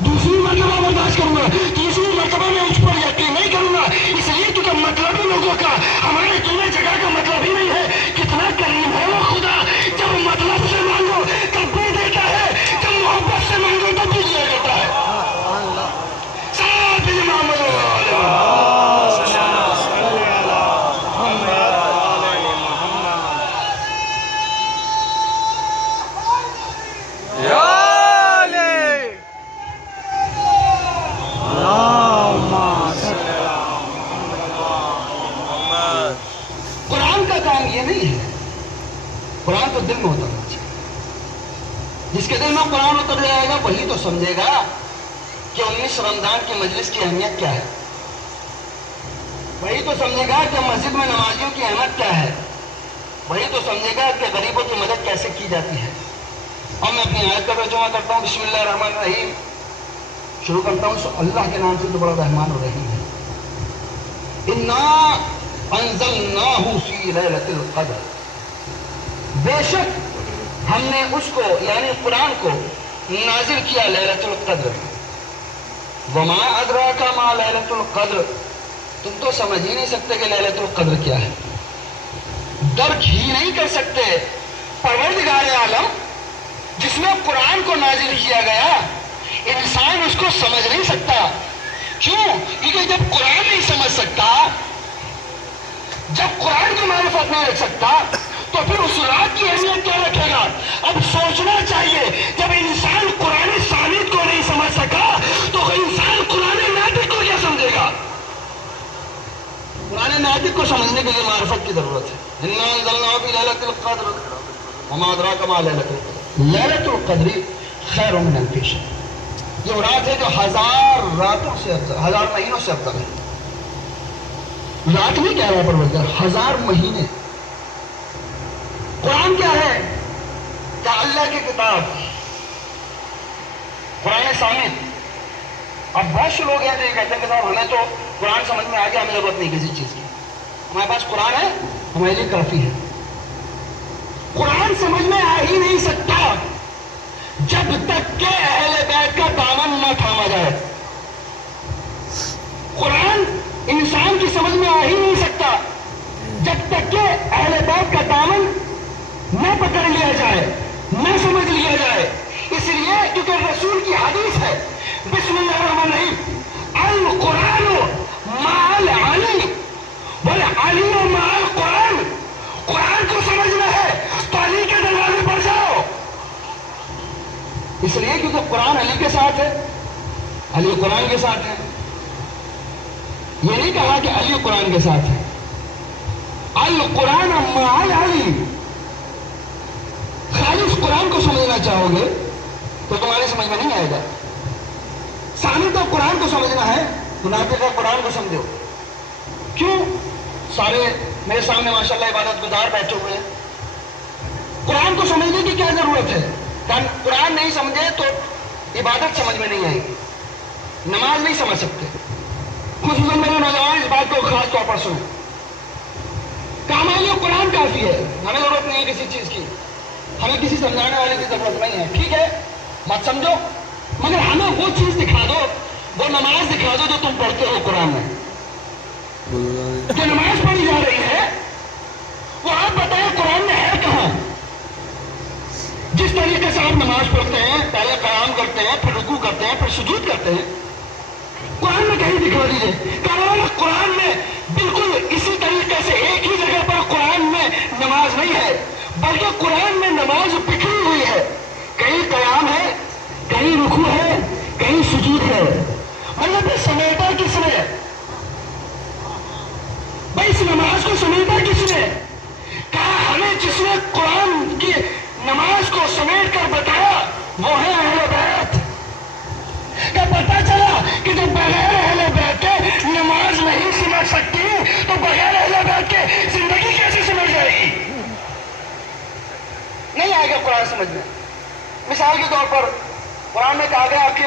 دوسری مرتبہ برداشت کروں گا، تیسری مرتبہ میں اس پر یقین نہیں کروں گا، اس لیے کیونکہ مطلبی لوگوں کا ہمارے دنیا جگہ کا مطلب ہی نہیں ہے. کتنا کریم ہے وہ خدا، جب مطلب سے مانگو تب بھی دیتا ہے، جب محبت سے مانگو تب بھی دیا جاتا ہے. ساتھ محمد یہ نہیں ہے. قرآن تو دل میں اترنا چاہیے. جس کے دل میں قرآن اتر جائے گا وہی تو سمجھے گا کہ 19 رمضان کی مجلس کی اہمیت کیا ہے. وہی تو سمجھے گا کہ مسجد میں نمازیوں کی اہمیت کیا ہے. وہی تو سمجھے گا کہ غریبوں کی مدد کیسے کی جاتی ہے. اور میں اپنی آیت کا ترجمہ کرتا ہوں. بسم اللہ الرحمن الرحیم شروع کرتا ہوں. اللہ کے نام سے تو بڑا رحمان الرحیم ہے. انا انزلناہ فی لیلۃ القدر، بے شک ہم نے اس کو یعنی قرآن کو نازل کیا لیلۃ القدر. وما ادراک ما لیلۃ القدر، تم تو سمجھ ہی نہیں سکتے کہ لیلۃ القدر کیا ہے، درک ہی نہیں کر سکتے. پروردگار عالم جس نے قرآن کو نازل کیا گیا، انسان اس کو سمجھ نہیں سکتا. کیوں؟ کیونکہ جب قرآن نہیں سمجھ سکتا، جب قرآن کی معرفت نہیں رکھ سکتا، تو پھر اس رات کی اہمیت کیا رکھے گا؟ اب سوچنا چاہیے. جب انسان قرآن ثابت کو نہیں سمجھ سکا تو انسان قرآن ناطق کو کیا سمجھے گا؟ قرآن ناطق کو سمجھنے کے لیے معرفت کی ضرورت ہے. انا انزلناہ فی لیلۃ القدر وما ادراک ما لیلۃ القدر. لیلۃ القدر خیر من الف شہر، یہ رات ہے جو 1000 راتوں سے افضل، 1000 مہینوں سے افضل ہے. رات نہیں کہہ رہا پروردگار، 1000 مہینے. قرآن کیا ہے؟ کہ اللہ کی کتاب، قرآن ثابت. اب بہت سے لوگ ہیں جو یہ کہتے ہیں کہ صاحب ہمیں تو قرآن سمجھ میں آ گیا، ہمیں ضرورت نہیں کسی چیز کی، ہمارے پاس قرآن ہے ہمارے لیے کافی ہے. قرآن سمجھ میں آ ہی نہیں سکتا جب تک کہ اہل بیت کا دامن نہ تھاما جائے. قرآن انسان کی سمجھ میں آ ہی نہیں سکتا جب تک کہ اہل بیت کا دامن نہ پکڑ لیا جائے، نہ سمجھ لیا جائے. اس لیے کیونکہ رسول کی حدیث ہے، بسم اللہ الرحمن الرحیم، القرآن مع العلی والعلی مع القرآن. قرآن کو سمجھنا ہے تو علی کے دروازے پر جاؤ. اس لیے کیونکہ قرآن علی کے ساتھ ہے، علی قرآن کے ساتھ ہے. یہ نہیں کہا کہ علی قرآن کے ساتھ ہے. القرآن مع العلی. خالص قرآن کو سمجھنا چاہو گے تو تمہاری سمجھ میں نہیں آئے گا. ثابت تو قرآن کو سمجھنا ہے تو ناطق قرآن کو سمجھو. کیوں؟ سارے میرے سامنے ماشاءاللہ عبادت گزار بیٹھے ہوئے ہیں. قرآن کو سمجھنے کی کیا ضرورت ہے؟ قرآن نہیں سمجھے تو عبادت سمجھ میں نہیں آئے گی، نماز نہیں سمجھ سکتے. خصوصاً میرے نوجوان اس بات کو خاص طور پر سنیں. ہمارے لیے قرآن کافی ہے، ہمیں ضرورت نہیں ہے کسی چیز کی، ہمیں کسی سمجھانے والے کی ضرورت نہیں ہے. ٹھیک ہے مت سمجھو، مگر ہمیں وہ چیز دکھا دو، وہ نماز دکھا دو جو تم پڑھتے ہو قرآن میں. جو نماز پڑھی جا رہی ہے وہ آپ بتائیں قرآن میں ہے کہاں؟ جس طریقے سے آپ نماز پڑھتے ہیں، پہلے قیام کرتے ہیں، پھر رکوع کرتے ہیں، پھر سجود کرتے ہیں، قرآن میں کہیں دکھا دیجیے. قرآن میں بالکل اسی طریقے سے ایک ہی جگہ پر قرآن میں نماز نہیں ہے، بلکہ قرآن میں نماز بکھری ہوئی ہے. کہیں قیام ہے، کہیں رکوع ہے، کہیں سجود ہے. مطلب سمیٹا کس نے؟ بھائی اس نماز کو سمیٹا کس نے؟ کہا ہمیں جس نے قرآن کی نماز کو سمیٹ کر بتایا وہ ہے اہل بیت. کہ پتا چلا کہ جب بغیر اہل بیت کے نماز نہیں سمجھ سکتی تو بغیر اہل بیت کے زندگی کیسے سمجھ جائے گی؟ نہیں آئے گا قرآن سمجھ میں. مثال کے طور پر قرآن میں کہا گیا آپ کی